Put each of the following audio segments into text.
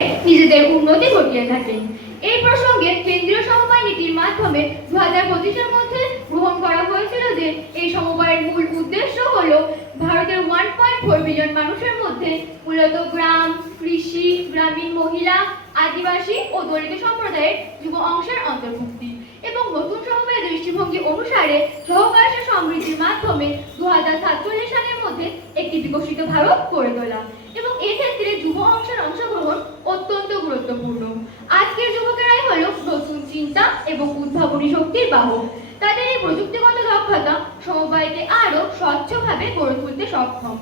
নিজেদের উন্নতি ঘটিয়ে থাকেন। এই প্রসঙ্গে কেন্দ্রীয় সমবায় নীতির মাধ্যমে 2025-এর মধ্যে গ্রহণ করা হয়েছিল যে এই সমবায়ের মূল উদ্দেশ্য হলো ভারতের 1.4 বিলিয়ন মানুষের মধ্যে মূলত গ্রাম, কৃষি, গ্রামীণ মহিলা, আদিবাসী ও দলিত সম্প্রদায়ের যুব অংশের অন্তর্ভুক্তি এবং নতুন সমবায় দৃষ্টিভঙ্গি অনুসারে সহবাসের সমৃদ্ধির মাধ্যমে 2047 সালের মধ্যে একটি বিকশিত ভারত গড়ে তোলা এবং এক্ষেত্রে যুব অংশের অংশগ্রহণ অত্যন্ত গুরুত্বপূর্ণ। আজকের যুবকেরাই হলো নতুন চিন্তা এবং উদ্ভাবনী শক্তির বাহক। তাদের এই প্রযুক্তিগত দক্ষতা সমবায়কে আরো স্বচ্ছভাবে গড়ে তুলতে সক্ষম।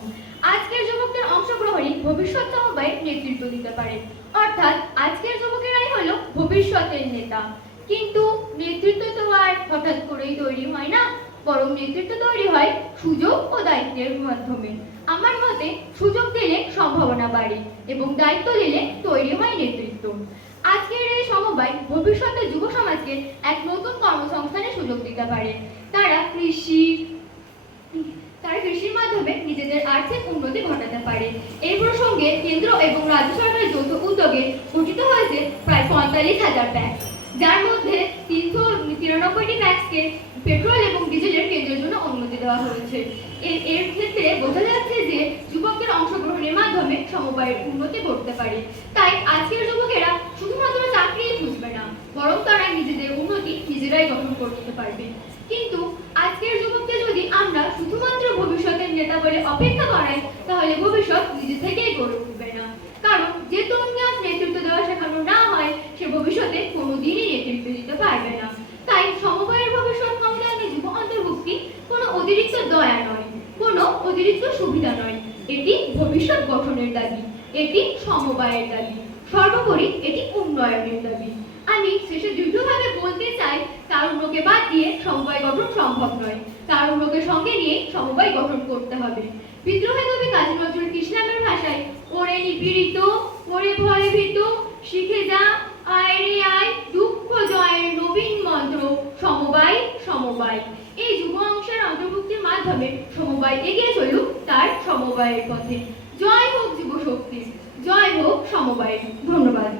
আজকের যুবকদের অংশগ্রহণই ভবিষ্যৎ সমবায়ের নেতৃত্ব দিতে পারে, অর্থাৎ আজকের যুবকেরাই হলো ভবিষ্যতের নেতা। কিন্তু নেতৃত্ব তো আর হঠাৎ করেই তৈরি হয় না, বরং নেতৃত্ব তৈরি হয় সুযোগ ও দায়িত্বের মাধ্যমে। আমার মতে সুযোগ দিলে সম্ভাবনা বাড়ে এবং দায়িত্ব দিলে তৈরি হয় নেতৃত্ব। আজকের এই সমবায় ভবিষ্যতের যুব সমাজকে এক নতুন কর্মসংস্থানের সুযোগ দিতে পারে। তারা কৃষির মাধ্যমে নিজেদের আর্থিক উন্নতি ঘটাতে পারে। এই প্রসঙ্গে কেন্দ্র এবং রাজ্য সরকারের যৌথ উদ্যোগে গঠিত হয়েছে প্রায় 45,000 প্যাক্স, যার মধ্যে 393টি প্যাক্সকে পেট্রোল এবং ডিজেলের কেন্দ্রের জন্য অনুমতি দেওয়া হয়েছে। এর ক্ষেত্রে বোঝা যাচ্ছে যে যুবকদের অংশগ্রহণের মাধ্যমে সমবায়ের উন্নতি করতে পারে। তাই আজকের যুবকেরা শুধুমাত্র চাকরি খুঁজবে না, বরং তারা নিজেদের উন্নতি নিজেরাই গঠন করতে পারবে। কিন্তু আজকের যুবককে যদি আমরা শুধুমাত্র ভবিষ্যতের নেতা বলে অপেক্ষা করাই, তাহলে ভবিষ্যৎ নিজে থেকেই গড়ে উঠবে না। কারণ যে তরুণকে আজ নেতৃত্ব দেওয়া শেখানো না হয়, সে ভবিষ্যতে কোনোদিনই নেতৃত্ব দিতে পারবে না। তাই সমবায়ের ভবিষ্যৎ ক্ষমতায়নে যুব অন্তর্ভুক্তি কোনো অতিরিক্ত দয়া নয়, কোনো অতিরিক্ত সুবিধা নয়। এটি ভবিষ্যৎ গঠনের দাবি, এটি সমবায়ের দাবি, সর্বোপরি এটি উন্নয়নের দাবি। আমি শেষে দৃঢ়ভাবে বলতে চাই, তারুণ্যকে বাদ দিয়ে সমবায় গঠন সম্ভব নয়। তারুণ্যকে সঙ্গে নিয়ে সমবায় গঠন করতে হবে। বিদ্রোহী কবি কাজী নজরুল ইসলামের ভাষায়, ওরে নিপীড়িত, ওরে ভয়ভীত, শিখে যা, আয় রে আয়, দুঃখ জয়ের নবীন মন্ত্র, সমবায় সমবায়। এই যুব অংশের অন্তর্ভুক্তির মাধ্যমে সমবায় এগিয়ে চলুক তার সমবায়ের পথে। জয় হোক যুব শক্তি, জয় হোক সমবায়। ধন্যবাদ।